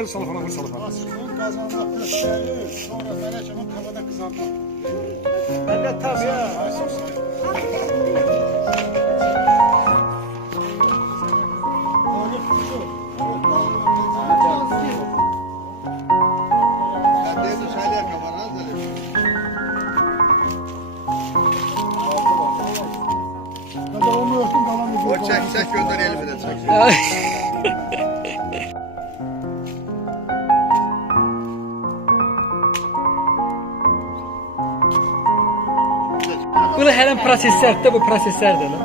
Ver salafana, vur salafana. Aslında kazanmak gösterir. Sonra Meleke'nin tavada kızartmak. Ben de tabii ya. Çek gönder elimine çek. Bunu helen prosesörde, bu prosesörde lan.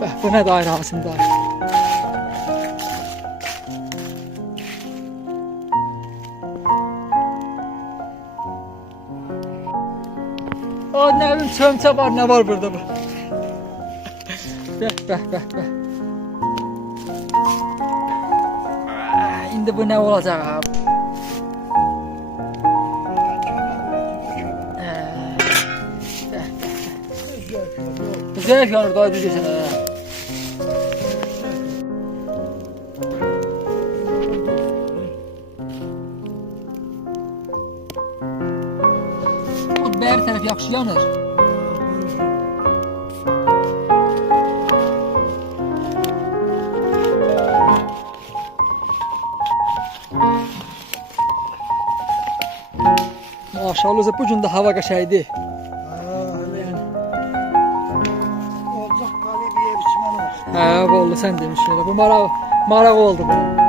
Bəh, bu nə dairə ağzında. O nə bilim çömçə var, nə var burada bu? Bəh. İndi bu nə olacaq abi? Zevk yanır daha düzgün ha. Bu bəri tərəf yaxşı yanır. Maşallah bu gün də hava qəşəngdir. Ha, vallahi sen demişsin. Bu maraq oldu bu.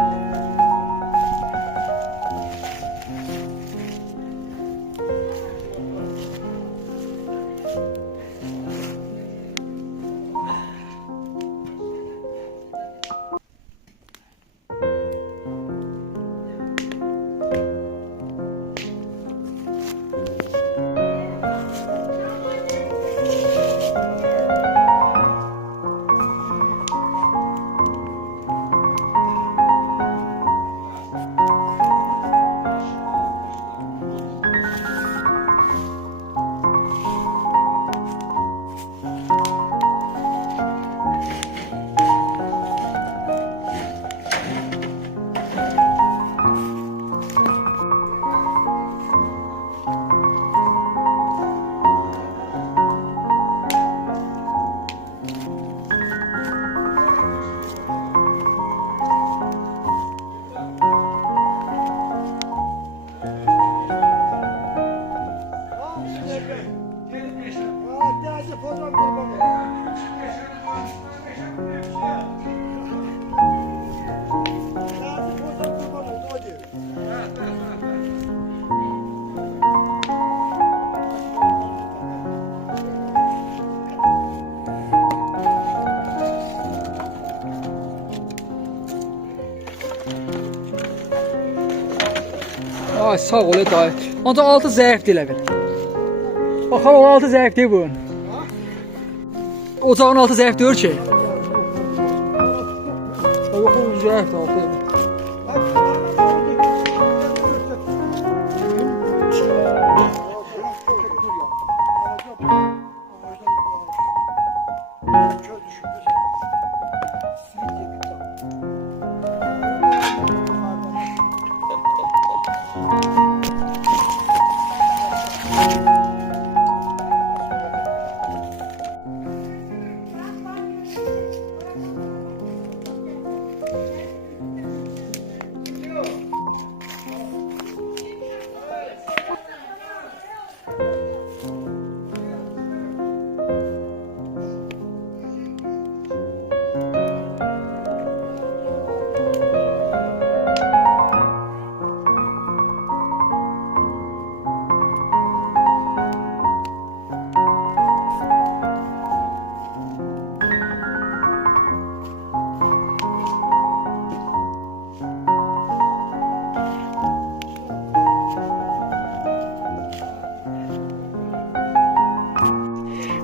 Ay sağ ol dayı. Ancaq altı zəif deyil əvvəl. Baxar o altı zəif deyil bunun. Ocağın altı zəif deyil ki. Yox o zəif altı.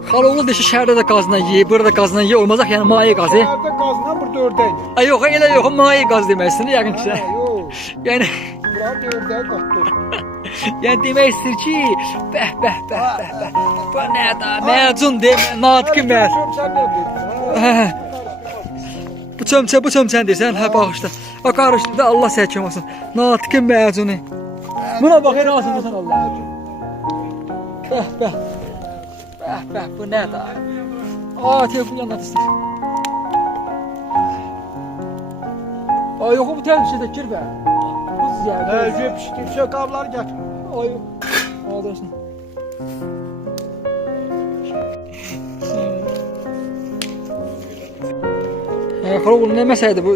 Xaloğlu deşi şəhərdə də qazla yeyib, burada qazla yeyib olmazaq, yəni maye qazı. Şəhərdə qazla burada ördək. Ay yox, elə yox, maye qaz deməksin, yəqin ki. Yox. Yəni Burada ördək qatdır. Yəni demək istəyir ki, bəh. Bu nə da? Məcun demə, natiqi məcun. Sen ne yapıyorsun? Bu çömçən deyirsən, hə bağışla. O qarışdı da Allah səhkim olsun. Natiqin məcunu. Buna bax, razısan Allah. Bəh. Bu nə da? Telefon yanına istəyir. Yox, bu təlbişə də gir bə. Bu ziyarət. Öcü piştirse kabları getir. Ay, olsun. Xalq nə məsələdir bu?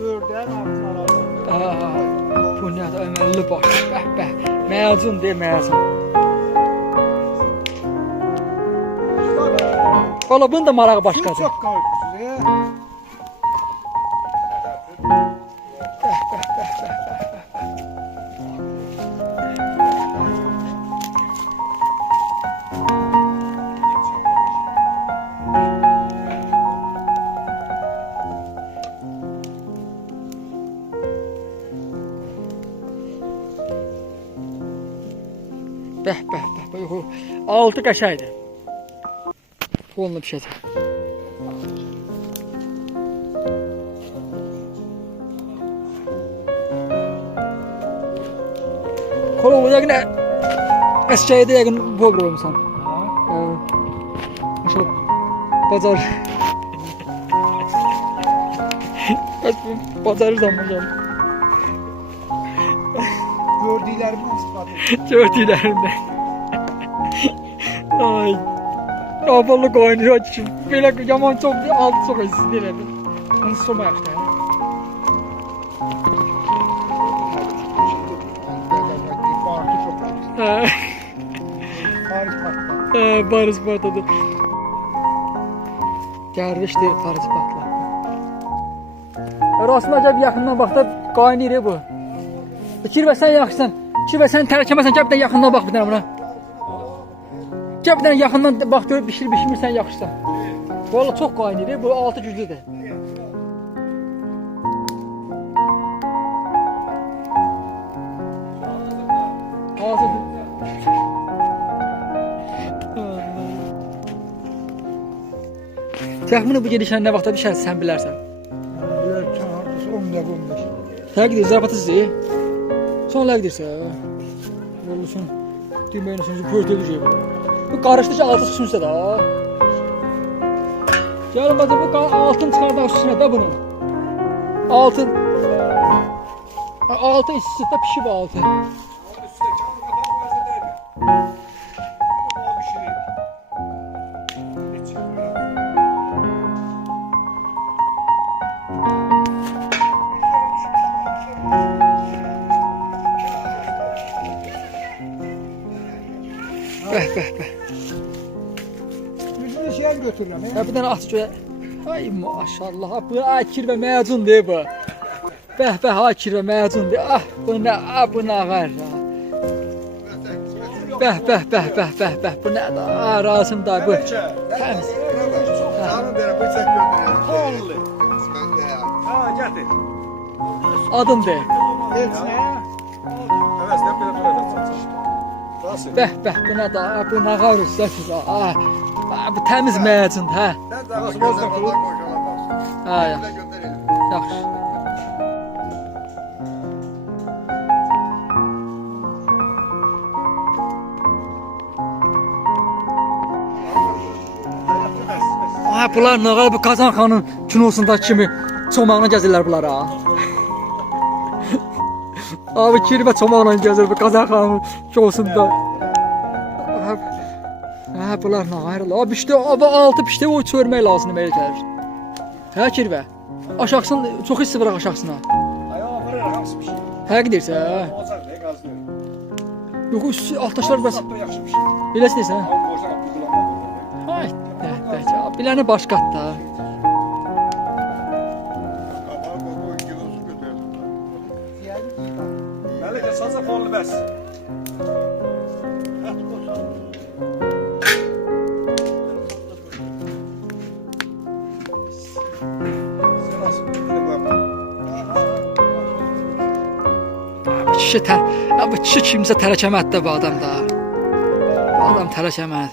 Ördeğin altına alır. Bu nədir? Əməlli baş. Bəh. Məcun deyil, məcun. Valla bunun da marağı başqadır. Çok kavuşsuz ya. Bəh. Yox, altı qəşəydir. Onunla bir şeydir. Kolu yəqin əskəydə yəqin bobr olmuşsan. Şu bazar. Bazardan mı geldi? Gördüğülerimi ispat Gördüklərimdə. Ay. Avalı qaynıyor ki, belə yaman çox altı çox istəyir elə. Onu sormayaq da. Farkı çok. Paris patlar. Paris patladı. Gəlmişdir Paris patladı. Rasında gəl yaxından baxda qaynayır bu. Kirvə sən yaxşısan. Kirvə sən tərkəməsən, gəl bir də yaxından bax bir dənə buna. Gəl bir dənə yaxından bax görüb bişirmirsən yaxşısan. Vallahi çox qaynayır, bu altı güclüdür. Hazırdır. Təxmini bu gedişən nə vaxta düşər sən bilərsən. Bilərsən hardasa 10 dəqiqə 15. Təqdir zarafatı sizi. Son ləqdirsə. Olsun. Deməyinə sözü pörtülü şey bu. Bu qarışdıqca altı çıxsınsa da. Gəlin bazı bu altın çıxardaq üstünə də bunu. Altın. Altın istisi də pişib altı. Bəh. Yüzünü şey götürürüm. Ya bir dənə at göyə. Ay maşallah. Bu akir və məcun deyir bu. Bəh, akir və məcun deyir. Bu nə ağar. Bəh. Bu nə da razım da bu. Təmiz. Canım benim bıçak gönderiyor. Kollu. İsmail ya. Ha getir. Adım de. Geç ne? Evet, ne yapıyorsun? Nasıl? Bəh, bu nə da bu nə ağar üstəsiz. Bu təmiz məcundur, hə. Sen de nasıl bozma kullan koşalamaz. Ha, yaxşı. Gönderelim. Yaxşı. Bunlar nə qədər bu Qazan xanın kinosundakı kimi çomağına gəzirlər bunlar ha. Abi kirvə çomağına gəzir bu Qazan xanın kinosunda. Bunlar nə ayrılır. Abi işte altı pişdi o çörmək lazımdır belə gəlir. Hə kirvə. Aşağısın çox hissi bırax aşağısına. Ayağı vurur hansı bir şey. Hə gedirsə. Olacaq ne gazlıyor. Yox üst altdaşlar bəs. Hatta yaxşı bir şey. Eləsi deyirsən. Al boşa bir kullanma. Ay, biləni başqatda. Kapağı koku kilosu götürdüm. Melike saza kollu bes. bu kişi kimsə tərəkəmətdə bu adam da. Bu adam tərəkəmət.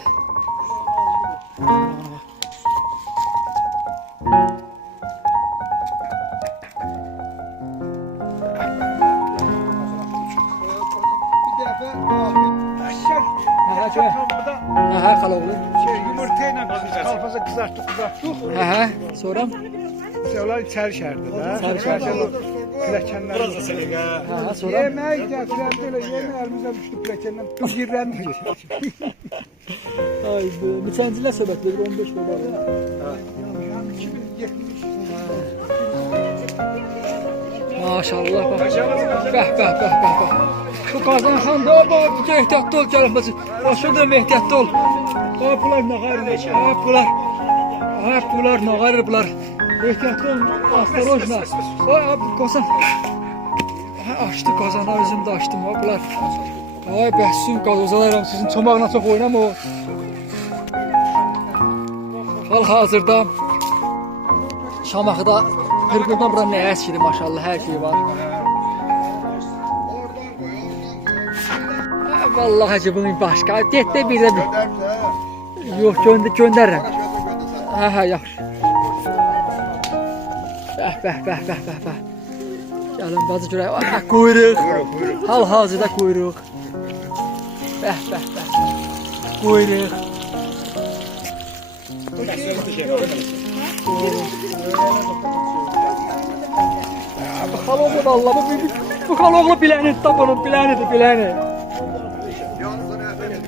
Bir dəfə Eşek kavurda Hə, xala oğlu. yumurtayla kalfası kızarttık. Hə, sonra Onlar içeri şerdi de. İçeri şerdi. Plakenler. hə, sonra Yemeği getiren böyle yemeği elimize düştü plakenden. Girlendi ki. ay bu neçənci söhbət verir 15 dolar. Maşallah bak. Bəh. Şu Qazan xan da bu ehtiyatlı ol gəlin bacı. Başında ehtiyatlı ol. Bunlar nə qayır? Bunlar nə qayır bunlar? Ehtiyatlı ol. Осторожно. Abi Qazan. Açdı Qazanı özüm də açdım bunlar. Ay bəsim qazozalaram sizin çomağına çox oynama o. Hal-hazırda Şamaxıda Qırqırdan bura nə əskidir maşallah hər şey var. Vallahi ki bunun başqa. Getdə bir də bir. Göndərsə, Yox göndərirəm. paraşütə göndərsən. Hə, yaxşı. Bəh. Gəlin bacı görək. Quyruq. Buyurun. Hal-hazırda quyruq. Bəh. Quyruq. Bu xaloğlu vallahi bu xaloğlu biləni tapının biləni. Yalnız nə efendim?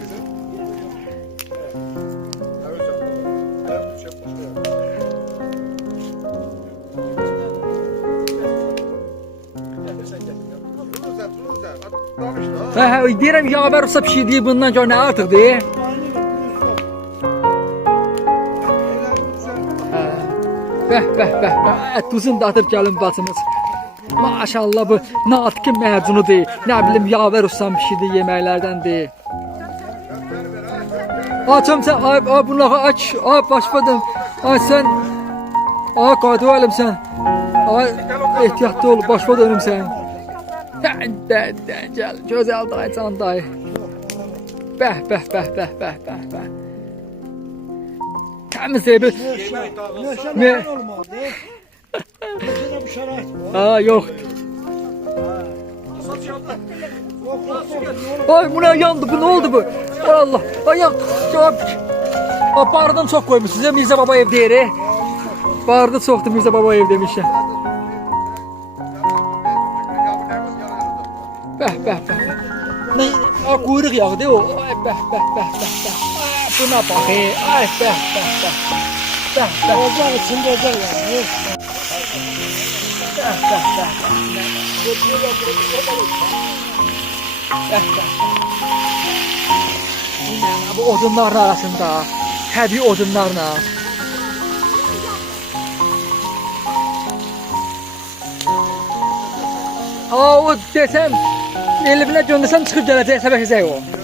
Hə, deyirəm yavər olsa bir şey deyib bundan gör nə artıqdır. Bəh. Tuzun da atıb gəlin bacımız. Maşallah bu natiqin mərcunudur. Nə bilim yavər olsam bir şeydir yeməklərdəndir. Açım sen ay bunları aç. Ay başladım. Ay sen qaydı oğlum sen. Ay ehtiyatlı ol başla dönüm sen. Gel güzel dayı can dayı. Bəh. Temiz evi. Ne? Aa yok. Ay bu ne yandı bu ne oldu bu? Ay Allah. Ay ya. Bardan çok koymuşsunuz ya Mirza Baba ev deyir. Barda çoxdur Mirza Baba ev demişəm. Bəh. Ne? Quyruq yağı de o. Ay bəh. Buna bax. Ay bəh. Ocak içinde ocak yani. Bu odunların arasında, təbii odunlarla. O desem, elimine göndersem çıkıp gelecek, səbəşəcək o.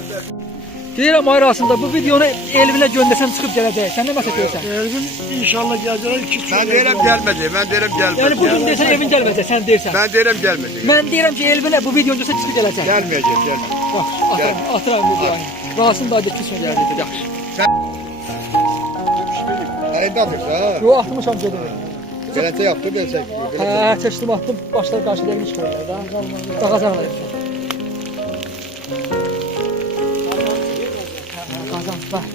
Deyirəm arasında bu videonu elimine göndersem çıkıp gelecek. Sen ne mesaj görsən? Elvin inşallah geldiler. Ben deyirəm gəlməyəcək, mən deyirəm gəlməyəcək. Yani bugün desen evin gelmeyecek, sen dersen. Mən deyirəm gəlməyəcək. Ben diyorum ki elimine bu videonu görsen çıkıp gelecek. Gəlməyəcək. Bak, atıram bu videoyu. Rasim da geçsin gelecek, yaxşı. Əlində atırsa, ha? Yo, atmışam gedim. Beləcə yapdı, beləcə. Hə, çeşdim attım, başlar qarşıda iş koyuyorlar da. Dağacaqlar. Qazan, bax.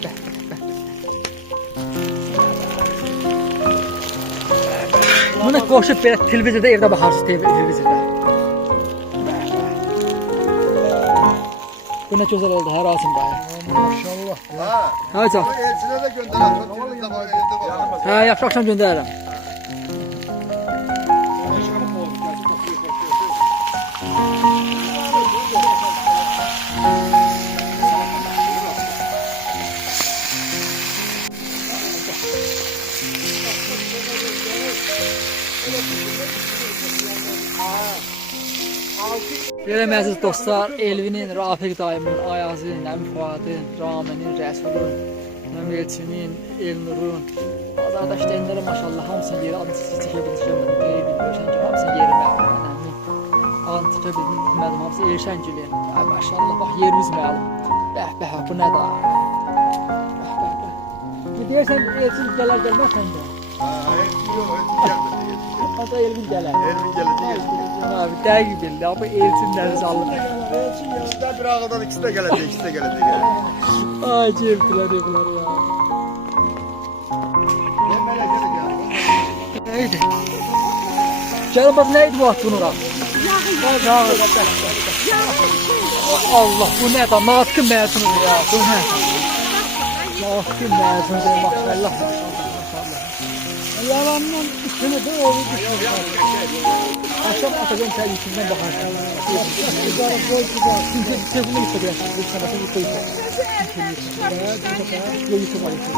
Bunu qoşub belə televizorda evdə baxarsınız, televizorda. Bu nə gözəl oldu, hər Rasim dayı. Maşallah. Ha. Hə, can. Elçinə də göndərəm. Hə, yaxşı axşam göndərərəm. Görəm əziz dostlar, Elvinin, Rafiq dayımın, Ayazın, Əmi Fuadın, Raminin, Rəsulun, Elçinin, Elnurun, bazarda işləyənlərə maşallah hamısının yeri adını çəkə bilmişəm, deyə bilmirəm ki, hamısının yeri mənim. Antika bilmədim, hamısı Elşən gülü. Ay maşallah, bax yerimiz məlum. Bəh, bu nə da? Bəh. Bu deyirsən Elçin gələr gəlməz səndə. Yok, gelmedi. Hatta Elvin gələr. Elvin geldi. Abi dəqiq bildi, amma Elçin nəriz alır. İkisi de bir ağadan ikisi de geldi. İkisi de geldi. Ay cevdilər evlər ya. Ben meleke de geldim. Neydi? Gəlin bax, neydi bu attığın ora? Yağı. Allah, bu nə da? Natkın məzunudur ya, bu nə? Natkın məzunudur, maşallah. Yalandan üstüne de oğlu düşüyor. Akşam atacağım sen yüzünden bakarsın. Güzel, bol güzel. Çünkü telefonu yıkabilirsin. Bu sabahı yıkayacak. Yok yıkamayacak.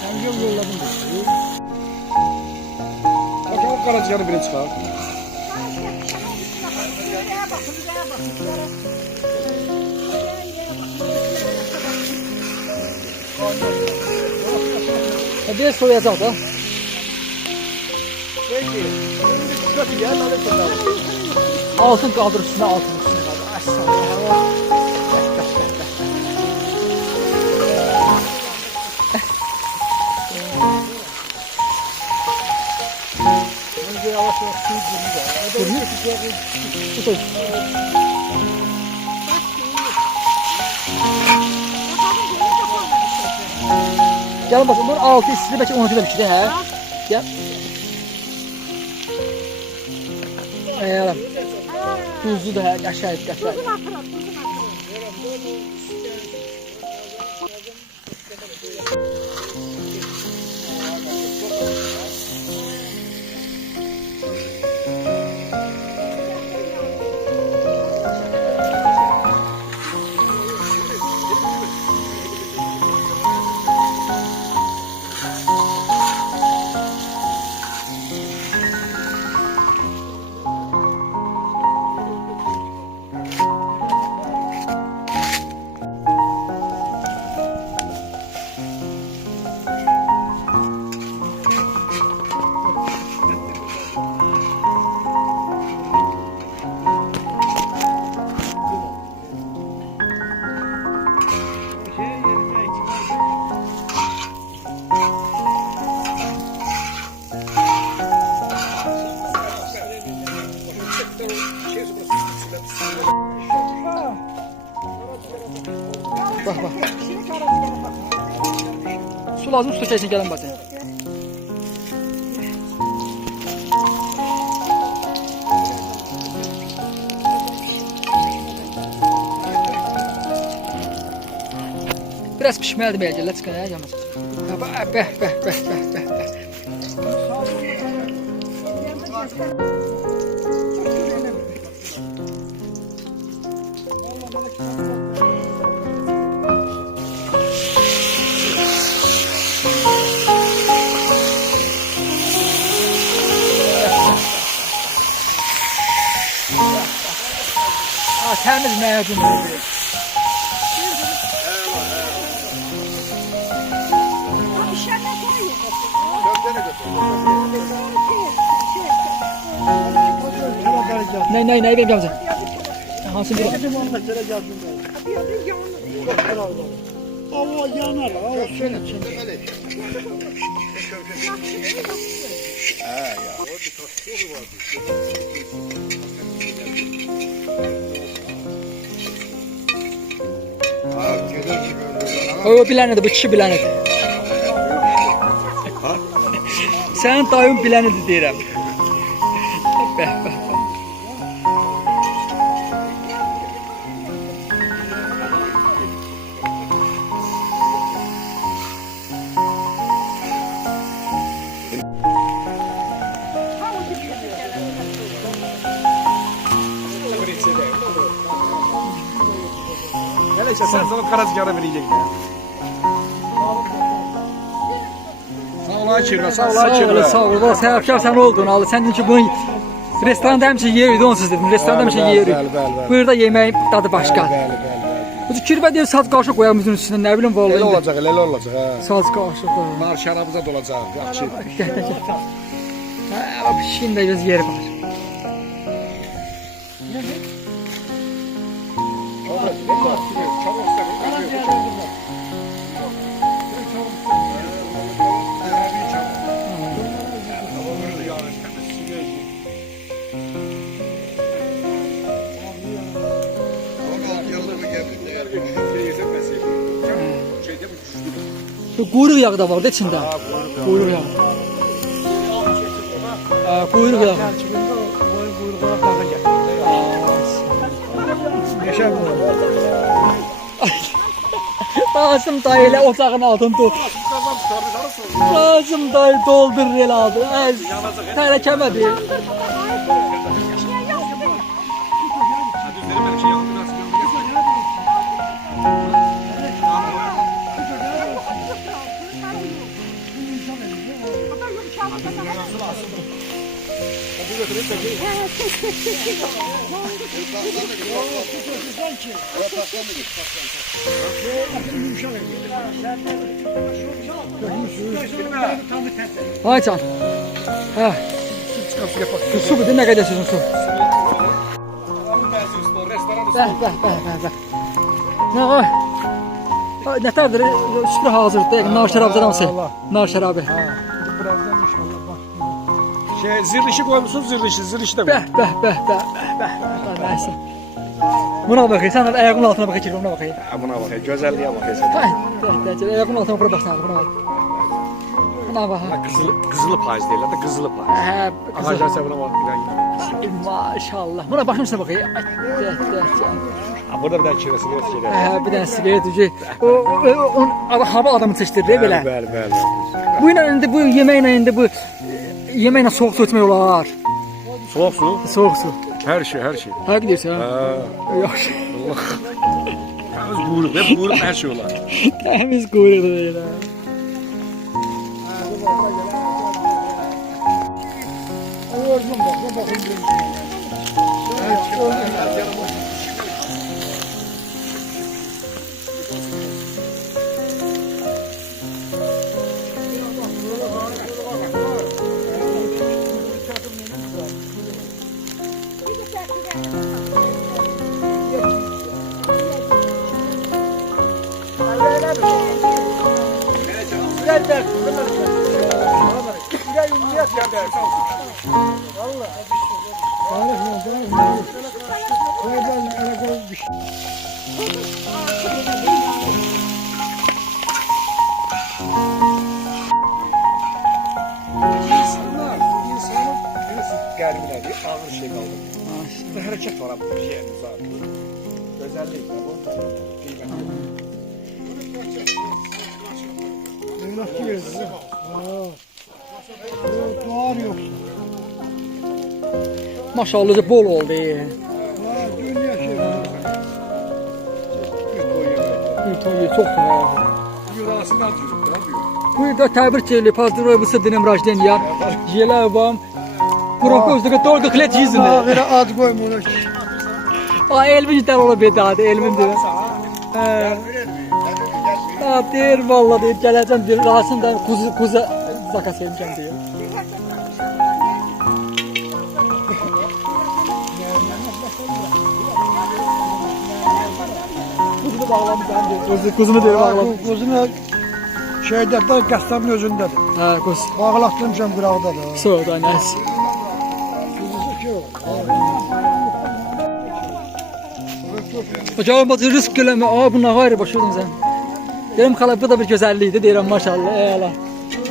Sen yol yolladın. Bakalım Karaciğer'i biri çıkar. Biraz soyacaq da. Peki. Çok iyi. Altın qaldır üstünə, altın üstünə qaldır. Əşşallah. Önce yavaş yavaş suyu durmuyor. Tut. Gəlin baxın, bunun altı istidir, bəlkə 12-də bir şeydir, hə? Gəl. Əyərəm. Düzdür, hə, qəşəng. Bax. Su lazım, su tökəsin, gəlin baxın. Biraz pişməlidir belə, gələ çıxın, hə, gəlməsin. Bəh. Təmiz məyəcun. Nə verim gələcək? Hansı bir? Hava yanar, hava sönür. O bilənədir, bu kişi bilənədir. Sənin dayın bilənədir deyirəm. Bəh. Neyse sen sana Karaciğer'e verecekler. Sağ ol Akir'le, sağ ol Akir'le. Sağ ol. Səbəbkar sən oldun. Sən dedin ki, bunu restoranda həmişə yeyirdi, onsuz dedim. Restoranda həmişə yeyirdi. Burada yeməyin dadı başqa. Bu kirvə deyir, saç qaşıq qoyalım üzünün üstündə, nə bilim vallahi. Elə olacaq ha. Saç qaşıq da. Nar şarabıza dolacaq, yaxşı. Ha, o pişkin de göz yeri var. Kuyruk yağı da var da içinde. Kuyruk yağı. Kuyruk yağı. Rasim dayı ile ocağın altını doldur. Rasim dayı doldurur el aldı. Terekemedi. Hay can. Ha. Su bir ne kadar su. Bəh. Ne oy? Ne tadır? Süfrə hazırdır. Nar şərabı mısın? Nar şərabı. Birazdan inşallah bak. Zirlişi koymuşsun, zirlişi de koy. Bəh. Neyse. Buna bakayım. Sen ayağımın altına bakayım. Buna bakayım. Buna bak, güzelliğe bak. Bəh. Ayağımın altına bura baksana. Buna bak. Kızılı payız değil, da kızılı payız. Hə, Ağaçlar sabına bak. maşallah. Buna baxım sizə bakayım. Burada bir tane çiresi biraz şeyler. Hə, bir dənə siqaret ucu. O hava adamı seçdirdi belə. Bəli. Bu ilə indi bu yeməklə indi bu yeməklə soğuk su içmək olar. Soğuk su, Soğuk su. her şey. Hə gidirsən ha? Yaxşı. Kuyruk, her şey olar. Təmiz quyruqdur belə. Gördüm bak, bakayım. Gerginleri ağır şey kaldı. Şimdi hareket var bu şey zaten. Özellikle bu Emlakçı verdi. Doğar yok. Maşallah bol oldu. Dünya şey. Toyu çok var. Yurasını atıyoruz, ne yapıyor? Bu da təbrik edirəm. Pozdroy bu sizin rождения ya. Jela vam. Пропозduğu только клет yüzünü. Ağıra ad koyma ona. Elvin der ola bedadı elvin der. Der vallahi der gələcəm der Rasimdən kuzu zakas edəcəm deyir. Kuzunu bağlamışam deyir. Kuzunu deyir bağlamışam. Kuzunu şeydə də qəssabın özündədir. Hə, kuz. Bağlatdırmışam qırağdadır. Soğuda nəs. Hocam bu risk gəlmə. Buna gayrı başladın sən. Deyirəm xala bu da bir gözəllikdir deyirəm maşallah. Ey Allah.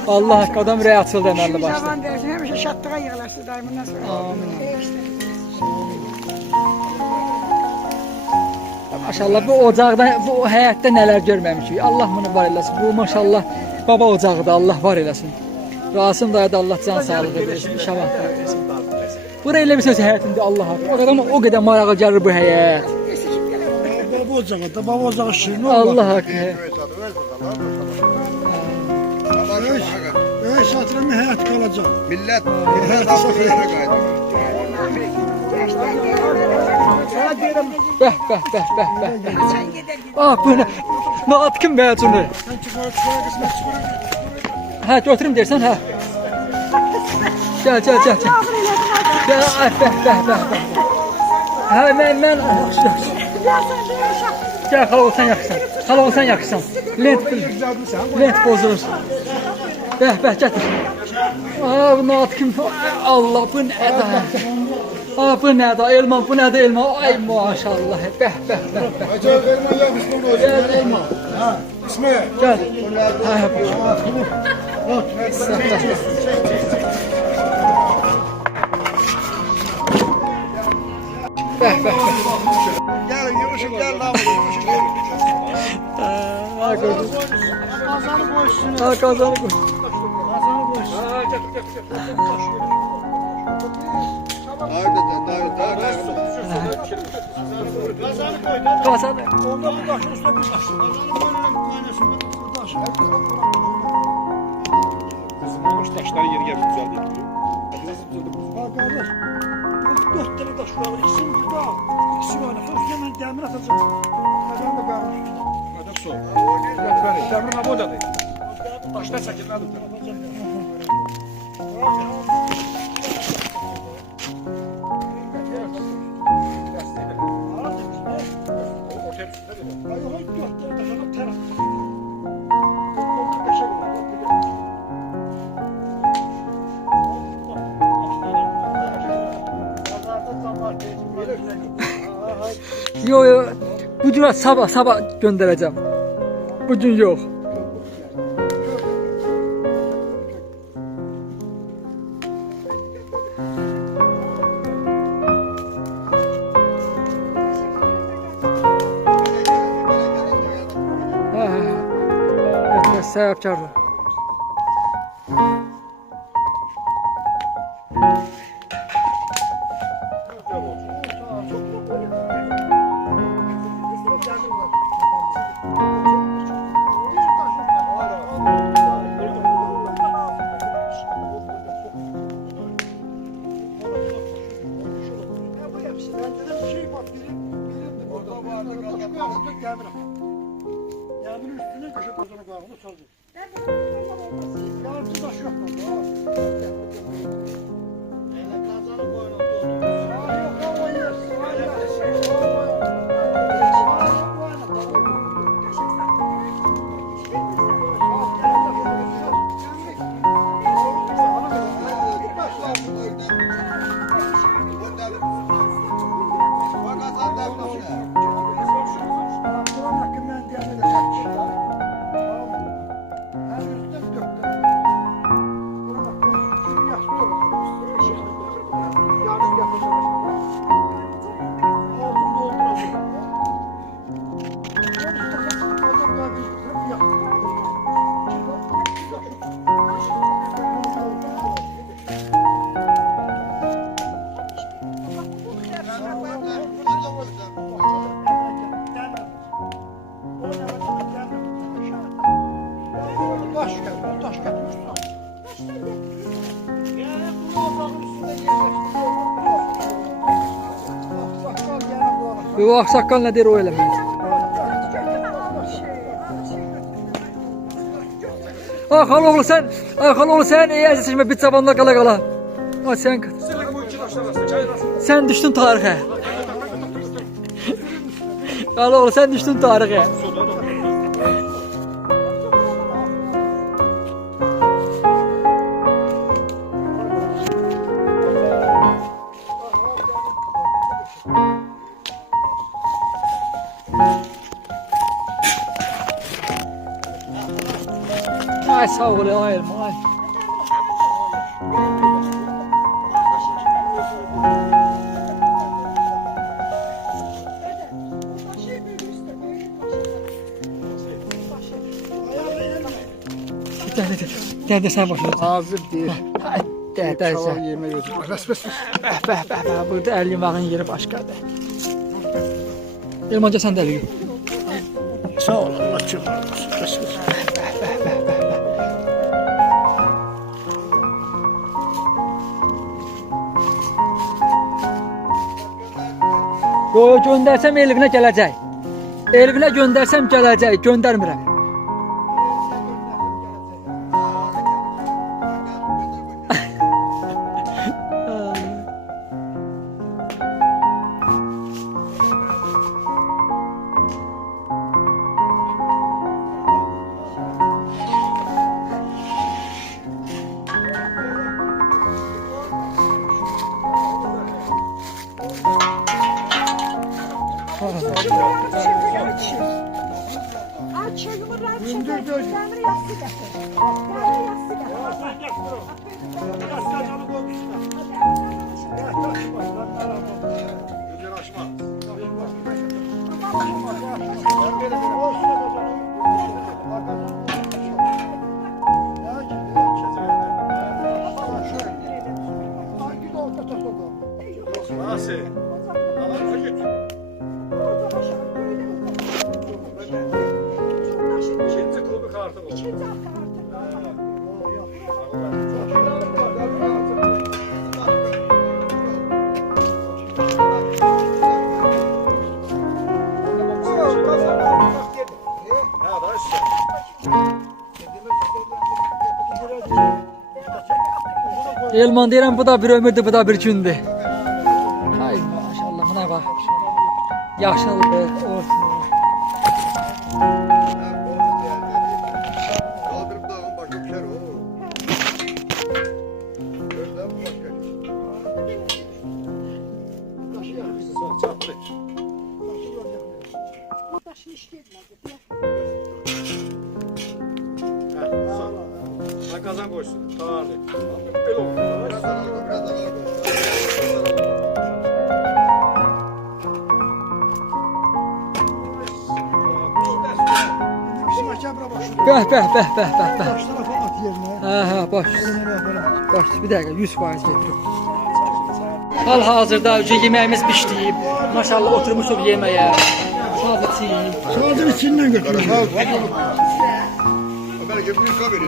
Allah haqqı adam ürəyi açıldı əməlli başlı. Zaman versin, həmişə şadlığa yığılarsın daimından sonra. Amin. Maşallah bu ocaqda, bu həyatda nələr görməmişik. Allah bunu var eləsin. Bu maşallah baba ocağıdır. Allah var eləsin. Rasim dayı da Allah can sağlığı versin. İnşallah versin. Bura elə bir söz həyatında Allah haqqı. O qədər marağa gəlir bu həyat. Baba ocağı da, baba ocağı şirin olur. Allah haqqı. Satırım həyat qalacaq. Millet, millet kaydı. Bəh. Bu nə? Nə atqın bəyəcunu. Sən çıxar qismət çıxar. Hə, götürüm dersən, hə. Gel. Gel, ay, bəh. Hə, mən yaxşı. Gel, xala olsan yaxşısan. Lent bozulur. Bəh, gətir. Aa, bu natikim. Allah, bu nədir? Aa, bu nədir? Elma, bu nədir elma? Ay, maşallah. Bəh. Acayip elma yapmış burada hocam. Gel, elma. Ha, İsmail. Gel. Bəh. Gelin yürüyüşün gel lan buraya. Yürüyüşün gel. Aa, gördüm. Kazanı koy üstüne. Aa, kazanı koy. Kazanı koy üstüne. Kazanı koy. Kazanı. Onda bu taşın üstüne bir taş. Kazanı koyalım kaynasın. Bu taş. Kızım taşlar yeri gelmiş güzel değil. Bak kardeş. Bu 4 tane taş var. İkisini burada al. İkisi var. Üstüne ben demir atacağım. Kazanı da kardeş. Hadi su. Demrin abi o da değil. Taşlar çekilmedi. Yo. Bugün sabah göndereceğim. Bugün yok. Evet, sahipkardır. Yağmurun üstüne köşe kazanı koyalım. O sordu. Yağmurun taşı yok. Kazanı koyalım. Bu aksaqqal nə deyir o eləmir. Xaloğlu sen iyi əzizləşmə bir cavanla qala. Sen düşdün tarixə. Xaloğlu sen düşdün tarixə. Ay sağ ol ay elma ay. Gel sen başla. Hazır değil. Dədə Çalar sən. yemeği götür. Bəh. Burada əl yumağın yeri başqadır. Elmanca sən də əl yum. Sağ ol Allah çok olsun. Yo, göndərsəm Elvinə gələcək. Elvinə göndərsəm gələcək, göndərmirəm. yetişir. Aç çözümürler Gündür çeker. döz. Demir yassı getir. Demir yassı getir. Ya sen gel bro. Ya sen canı koymuşsun. Ya taşıma. Lan merhaba. Gözleri açma. Nasıl? Aman git. İkinci klubu kartı bu. Ha da işte. Elman deyirəm, bu da bir ömürdür, bu da bir gündür. Ay maşallah, buna bax. Yaşlıdır, olsun. Kaldırıp dağın başka bir şey o. Gözden başka. Çatlı. Ha, sağ. Ben kazan koysun. Tarih. Böyle olur. Biraz daha var, biraz daha var. Bəh, bəh, bəh, bəh, bəh, bəh. Taş tarafa at yerine. Hə, baş. Nereye böyle? Baş, bir dəqiqə, 100% getirib. Hal-hazırda yeməyimiz bişdiyib. Maşallah oturmuşuq yeməyə. Şadlık yiyib. Sağcın içinden götürüyor. Belki bir kabiri.